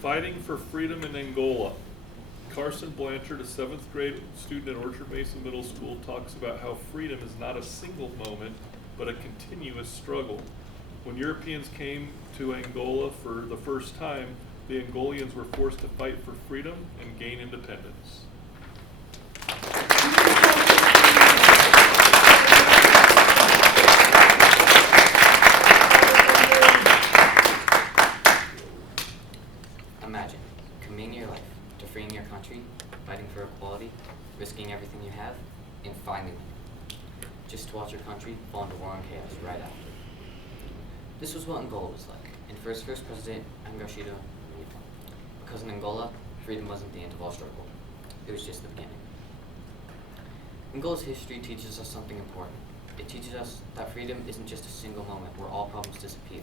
Fighting for freedom in Angola. Carson Blanchard, a 7th grade student at Orchard Mesa Middle School, talks about how freedom is not a single moment, but a continuous struggle. When Europeans came to Angola for the first time, the Angolians were forced to fight for freedom and gain independence. Imagine committing your life to freeing your country, fighting for equality, risking everything you have, and finally winning, just to watch your country fall into war and chaos right after. This was what Angola was like, and for its first president, Angola. Because in Angola, freedom wasn't the end of all struggle. It was just the beginning. Angola's history teaches us something important. It teaches us that freedom isn't just a single moment where all problems disappear,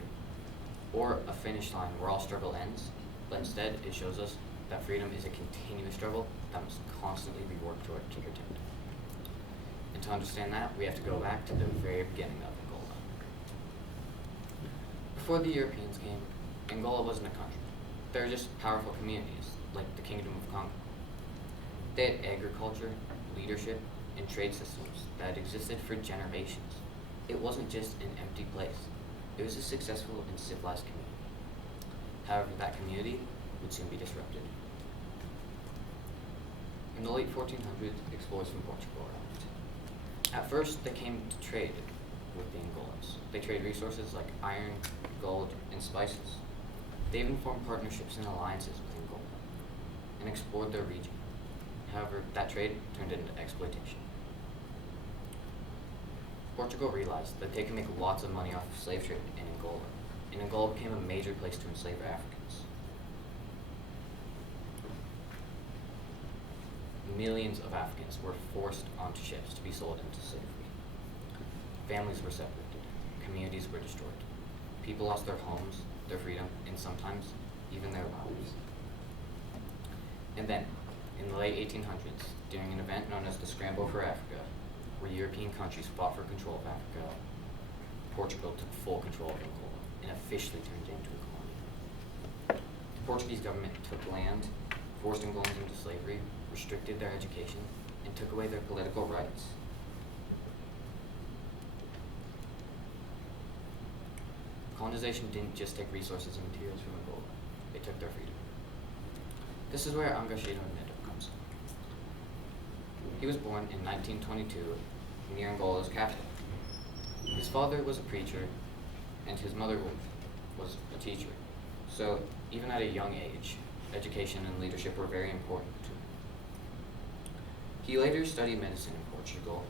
or a finish line where all struggle ends, but instead it shows us that freedom is a continuous struggle that must constantly be worked toward to protect. And to understand that, we have to go back to the very beginning of Angola. Before the Europeans came, Angola wasn't a country. They were just powerful communities, like the Kingdom of Congo. They had agriculture, leadership, and trade systems that had existed for generations. It wasn't just an empty place. It was a successful and civilized community. However, that community would soon be disrupted. In the late 1400s, explorers from Portugal arrived. At first, they came to trade with the Angolans. They traded resources like iron, gold, and spices. They even formed partnerships and alliances with Angola and explored their region. However, that trade turned into exploitation. Portugal realized that they could make lots of money off of slave trade in Angola, and Angola became a major place to enslave Africans. Millions of Africans were forced onto ships to be sold into slavery. Families were separated, communities were destroyed. People lost their homes, their freedom, and sometimes even their lives. And then, in the late 1800s, during an event known as the Scramble for Africa, where European countries fought for control of Africa, Portugal took full control of Angola and officially turned it into a colony. The Portuguese government took land, forced Angolans into slavery, restricted their education, and took away their political rights. Colonization didn't just take resources and materials from Angola, it took their freedom. This is where Angola comes in. He was born in 1922 near Angola's capital. His father was a preacher, and his mother was a teacher. So even at a young age, education and leadership were very important to him. He later studied medicine in Portugal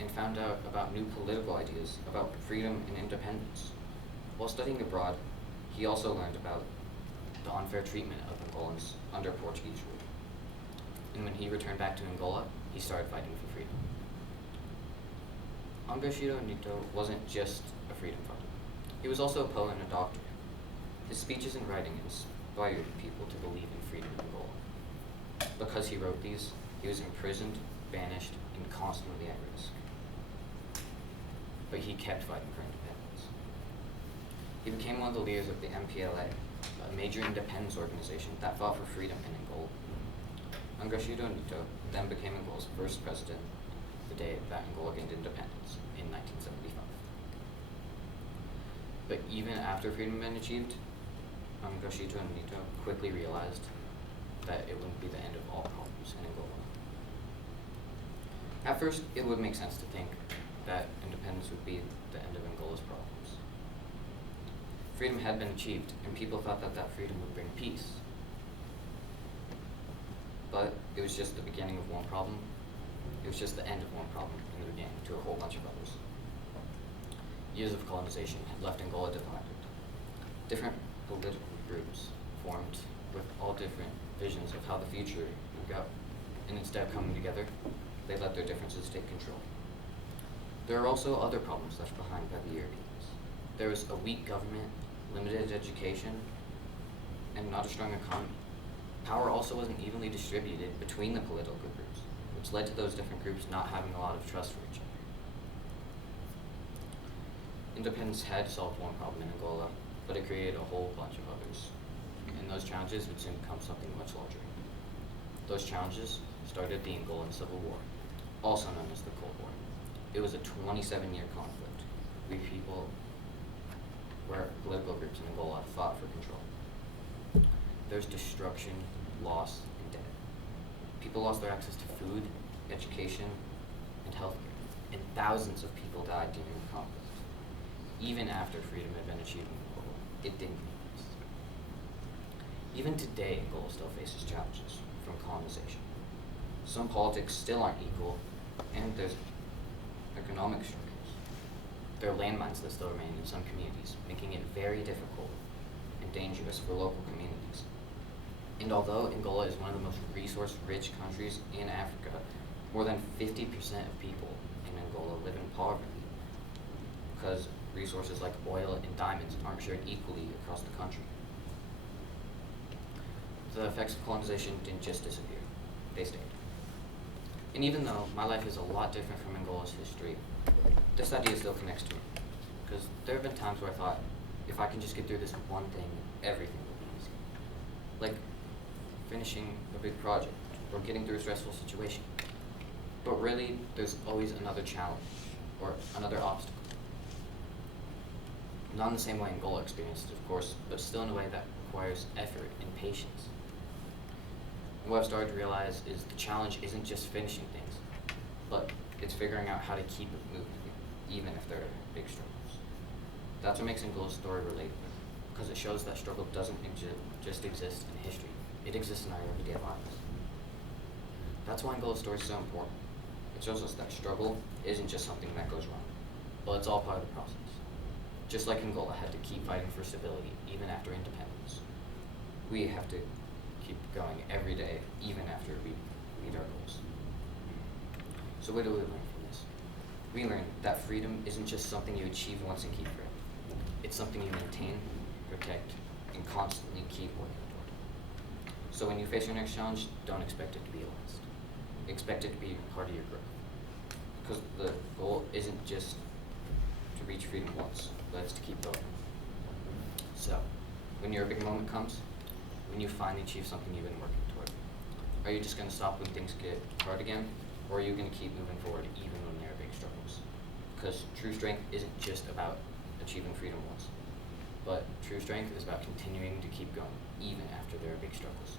and found out about new political ideas about freedom and independence. While studying abroad, he also learned about the unfair treatment of Angolans under Portuguese rule. And when he returned back to Angola, he started fighting for freedom. Angola wasn't just a freedom fighter. He was also a poet and a doctor. His speeches and writing inspired people to believe in freedom in Angola. Because he wrote these, he was imprisoned, banished, and constantly at risk. But he kept fighting for independence. He became one of the leaders of the MPLA, a major independence organization that fought for freedom in Angola. Angola then became Angola's first president the day that Angola gained independence in 1975. But even after freedom had been achieved, Angola quickly realized that it wouldn't be the end of all problems in Angola. At first, it would make sense to think that independence would be the end of Angola's problems. Freedom had been achieved, and people thought that that freedom would bring peace. But it was just the beginning of one problem. It was just the end of one problem in the beginning to a whole bunch of others. Years of colonization had left Angola divided. Different political groups formed with all different visions of how the future would go. And instead of coming together, they let their differences take control. There are also other problems left behind by the Europeans. There was a weak government, limited education, and not a strong economy. Power also wasn't evenly distributed between the political groups, which led to those different groups not having a lot of trust for each other. Independence had solved one problem in Angola, but it created a whole bunch of others. And and those challenges would soon become something much larger. Those challenges started the Angolan Civil War, also known as the Cold War. It was a 27-year conflict. Where political groups in Angola fought for control. There's destruction, loss, and death. People lost their access to food, education, and healthcare, and thousands of people died during the conflict. Even after freedom had been achieved in Angola, it didn't last. Even today, Angola still faces challenges from colonization. Some politics still aren't equal, and there's economic struggles. There are landmines that still remain in some communities, making it very difficult and dangerous for local communities. And although Angola is one of the most resource-rich countries in Africa, more than 50% of people in Angola live in poverty because resources like oil and diamonds aren't shared equally across the country. The effects of colonization didn't just disappear, they stayed. And even though my life is a lot different from Angola's history, this idea still connects to me. Because there have been times where I thought, if I can just get through this one thing, everything will be easy. Like finishing a big project, or getting through a stressful situation. But really, there's always another challenge, or another obstacle. Not in the same way Angola experienced it, of course, but still in a way that requires effort and patience. And what I've started to realize is the challenge isn't just finishing things, but it's figuring out how to keep it moving, even if there are big struggles. That's what makes Angola's story relatable, because it shows that struggle doesn't just exist in history, it exists in our everyday lives. That's why Angola's story is so important. It shows us that struggle isn't just something that goes wrong, but it's all part of the process. Just like Angola had to keep fighting for stability even after independence, we have to keep going every day, even after we meet our goals. So what do we learn from this? We learn that freedom isn't just something you achieve once and keep forever. It's something you maintain, protect, and constantly keep working toward. So when you face your next challenge, don't expect it to be a last. Expect it to be part of your growth. Because the goal isn't just to reach freedom once, but it's to keep going. So, when your big moment comes, when you finally achieve something you've been working toward, are you just going to stop when things get hard again? Or are you going to keep moving forward even when there are big struggles? Because true strength isn't just about achieving freedom once, but true strength is about continuing to keep going even after there are big struggles.